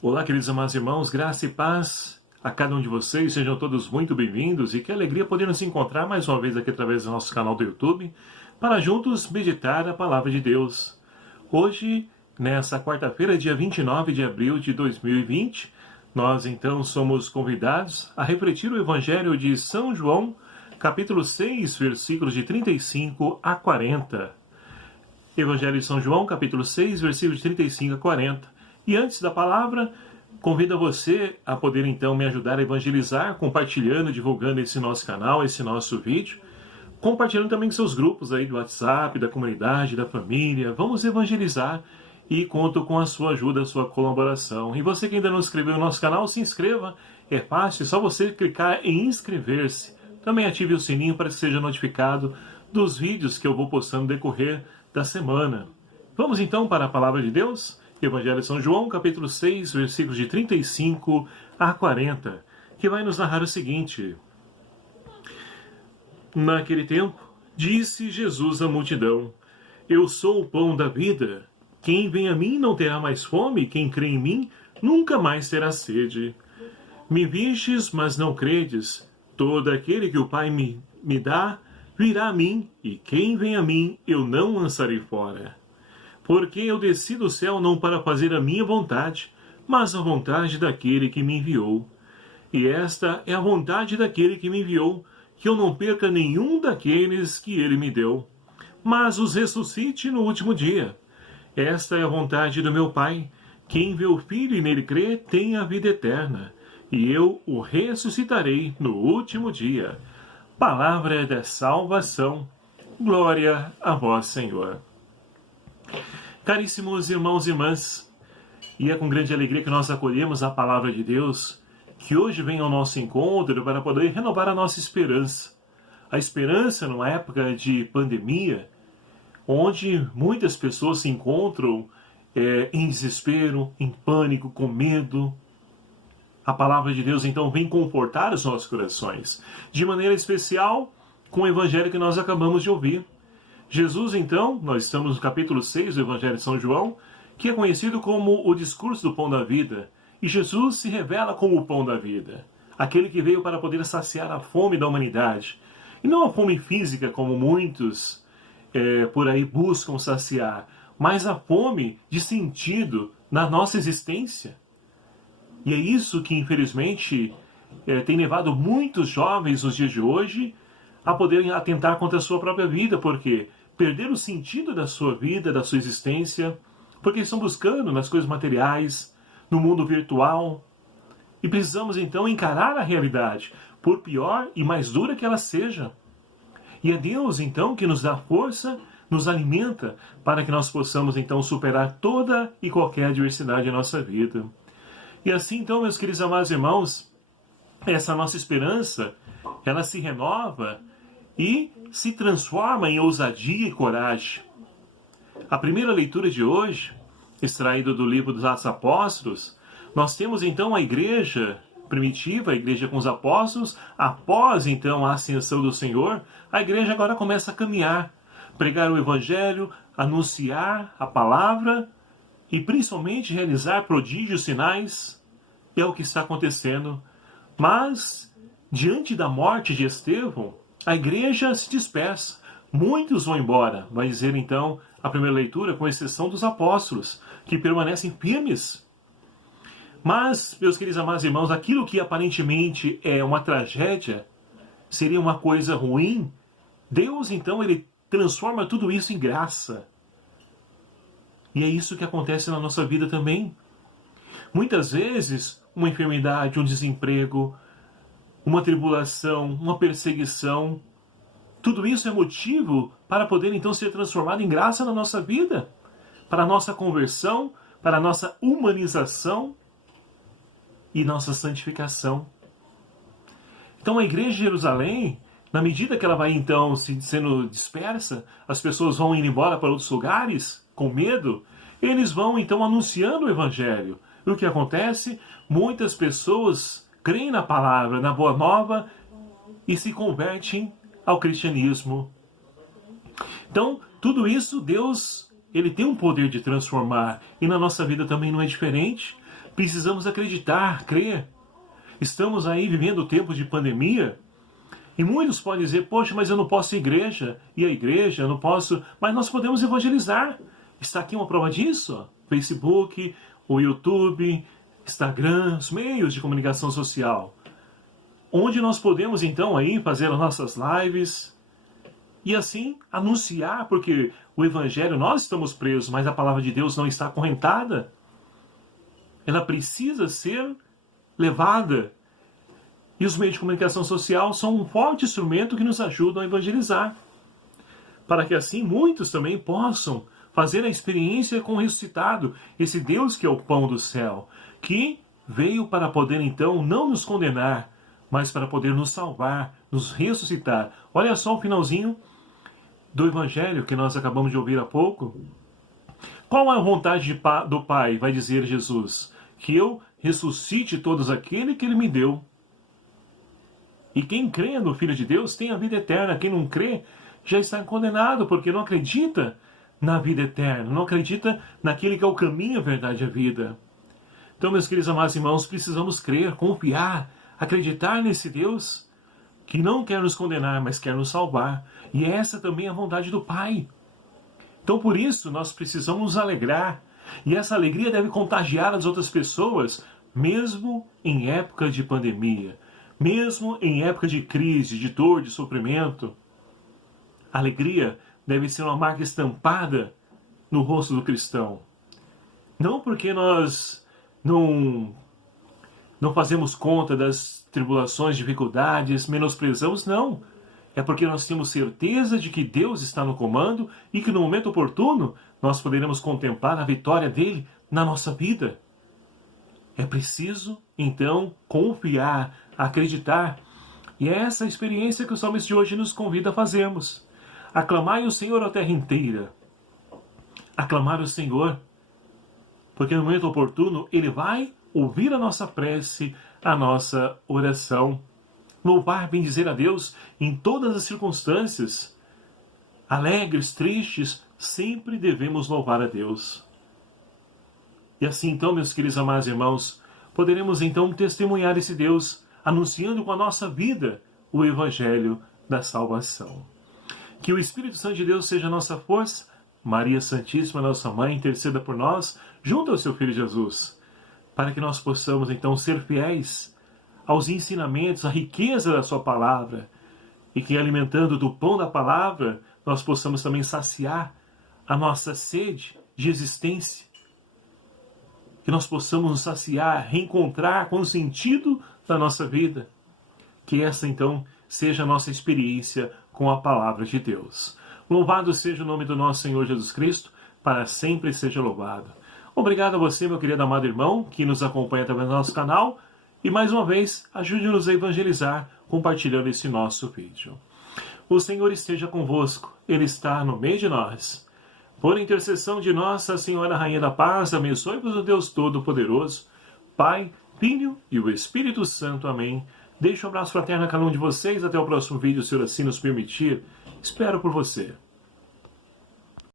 Olá, queridos amados irmãos, graça e paz a cada um de vocês, sejam todos muito bem-vindos e que alegria poder nos encontrar mais uma vez aqui através do nosso canal do YouTube para juntos meditar a Palavra de Deus. Hoje, nessa quarta-feira, dia 29 de abril de 2020, nós então somos convidados a refletir o Evangelho de São João, capítulo 6, versículos de 35 a 40. Evangelho de São João, capítulo 6, versículos de 35 a 40. E antes da palavra, convido você a poder então me ajudar a evangelizar, compartilhando, divulgando esse nosso canal, esse nosso vídeo, compartilhando também com seus grupos aí do WhatsApp, da comunidade, da família. Vamos evangelizar e conto com a sua ajuda, a sua colaboração. E você que ainda não se inscreveu no nosso canal, se inscreva. É fácil, é só você clicar em inscrever-se. Também ative o sininho para que seja notificado dos vídeos que eu vou postando no decorrer da semana. Vamos então para a palavra de Deus? Evangelho de São João, capítulo 6, versículos de 35 a 40, que vai nos narrar o seguinte. Naquele tempo, disse Jesus à multidão: Eu sou o pão da vida. Quem vem a mim não terá mais fome, quem crê em mim nunca mais terá sede. Me vistes, mas não credes. Todo aquele que o Pai me dá, virá a mim, e quem vem a mim, eu não lançarei fora. Porque eu desci do céu não para fazer a minha vontade, mas a vontade daquele que me enviou. E esta é a vontade daquele que me enviou, que eu não perca nenhum daqueles que ele me deu, mas os ressuscite no último dia. Esta é a vontade do meu Pai. Quem vê o Filho e nele crê tem a vida eterna, e eu o ressuscitarei no último dia. Palavra da salvação. Glória a vós, Senhor. Caríssimos irmãos e irmãs, e é com grande alegria que nós acolhemos a Palavra de Deus, que hoje vem ao nosso encontro para poder renovar a nossa esperança. A esperança numa época de pandemia, onde muitas pessoas se encontram em desespero, em pânico, com medo. A Palavra de Deus então vem confortar os nossos corações, de maneira especial com o Evangelho que nós acabamos de ouvir. Jesus, então, nós estamos no capítulo 6 do Evangelho de São João, que é conhecido como o discurso do pão da vida. E Jesus se revela como o pão da vida, aquele que veio para poder saciar a fome da humanidade. E não a fome física, como muitos por aí buscam saciar, mas a fome de sentido na nossa existência. E é isso que, infelizmente, tem levado muitos jovens nos dias de hoje a poderem atentar contra a sua própria vida, porque perder o sentido da sua vida, da sua existência, porque estão buscando nas coisas materiais, no mundo virtual. E precisamos então encarar a realidade, por pior e mais dura que ela seja. E é Deus então que nos dá força, nos alimenta, para que nós possamos então superar toda e qualquer adversidade em nossa vida. E assim então, meus queridos amados irmãos, essa nossa esperança, ela se renova e se transforma em ousadia e coragem. A primeira leitura de hoje, extraída do livro dos Atos Apóstolos, nós temos então a igreja primitiva, a igreja com os apóstolos. Após então a ascensão do Senhor, a igreja agora começa a caminhar, pregar o Evangelho, anunciar a palavra e principalmente realizar prodígios, sinais. É o que está acontecendo. Mas, diante da morte de Estevão, a igreja se dispersa. Muitos vão embora. Vai dizer então a primeira leitura, com exceção dos apóstolos, que permanecem firmes. Mas, meus queridos amados irmãos, aquilo que aparentemente é uma tragédia, seria uma coisa ruim, Deus então ele transforma tudo isso em graça. E é isso que acontece na nossa vida também. Muitas vezes, uma enfermidade, um desemprego, uma tribulação, uma perseguição, tudo isso é motivo para poder então ser transformado em graça na nossa vida, para a nossa conversão, para a nossa humanização e nossa santificação. Então a igreja de Jerusalém, na medida que ela vai então sendo dispersa, as pessoas vão indo embora para outros lugares com medo, eles vão então anunciando o Evangelho. E o que acontece? Muitas pessoas creem na palavra, na boa nova e se convertem ao cristianismo. Então, tudo isso, Deus, ele tem um poder de transformar. E na nossa vida também não é diferente. Precisamos acreditar, crer. Estamos aí vivendo tempos de pandemia. E muitos podem dizer, poxa, mas eu não posso ir à igreja. E a igreja, eu não posso... Mas nós podemos evangelizar. Está aqui uma prova disso. Facebook, o YouTube, Instagram, os meios de comunicação social. Onde nós podemos então aí fazer as nossas lives e assim anunciar, porque o evangelho, nós estamos presos, mas a palavra de Deus não está acorrentada. Ela precisa ser levada. E os meios de comunicação social são um forte instrumento que nos ajudam a evangelizar. Para que assim muitos também possam fazer a experiência com o ressuscitado, esse Deus que é o pão do céu, que veio para poder então não nos condenar, mas para poder nos salvar, nos ressuscitar. Olha só o finalzinho do Evangelho que nós acabamos de ouvir há pouco. Qual é a vontade do Pai, vai dizer Jesus? Que eu ressuscite todos aqueles que Ele me deu. E quem crê no Filho de Deus tem a vida eterna. Quem não crê já está condenado, porque não acredita na vida eterna, não acredita naquele que é o caminho, a verdade e a vida. Então, meus queridos amados irmãos, precisamos crer, confiar, acreditar nesse Deus que não quer nos condenar, mas quer nos salvar. E essa também é a vontade do Pai. Então, por isso, nós precisamos nos alegrar. E essa alegria deve contagiar as outras pessoas, mesmo em época de pandemia, mesmo em época de crise, de dor, de sofrimento. A alegria deve ser uma marca estampada no rosto do cristão. Não porque nós não fazemos conta das tribulações, dificuldades, menosprezamos, não. É porque nós temos certeza de que Deus está no comando e que no momento oportuno nós poderemos contemplar a vitória dele na nossa vida. É preciso, então, confiar, acreditar. E é essa experiência que o salmista de hoje nos convida a fazermos. Aclamai o Senhor a terra inteira. Aclamar o Senhor, porque no momento oportuno Ele vai ouvir a nossa prece, a nossa oração. Louvar, bendizer a Deus em todas as circunstâncias. Alegres, tristes, sempre devemos louvar a Deus. E assim então, meus queridos amados irmãos, poderemos então testemunhar esse Deus, anunciando com a nossa vida o Evangelho da salvação. Que o Espírito Santo de Deus seja a nossa força. Maria Santíssima, nossa Mãe, interceda por nós, junto ao seu Filho Jesus, para que nós possamos então ser fiéis aos ensinamentos, à riqueza da sua palavra, e que alimentando do pão da palavra, nós possamos também saciar a nossa sede de existência, que nós possamos nos saciar, reencontrar com o sentido da nossa vida, que essa então seja a nossa experiência com a palavra de Deus. Louvado seja o nome do nosso Senhor Jesus Cristo, para sempre seja louvado. Obrigado a você, meu querido amado irmão, que nos acompanha através do nosso canal, e mais uma vez, ajude-nos a evangelizar, compartilhando esse nosso vídeo. O Senhor esteja convosco, Ele está no meio de nós. Por intercessão de Nossa Senhora Rainha da Paz, abençoe-vos o Deus Todo-Poderoso, Pai, Filho e o Espírito Santo. Amém. Deixo um abraço fraterno a cada um de vocês. Até o próximo vídeo, se o Senhor assim nos permitir. Espero por você.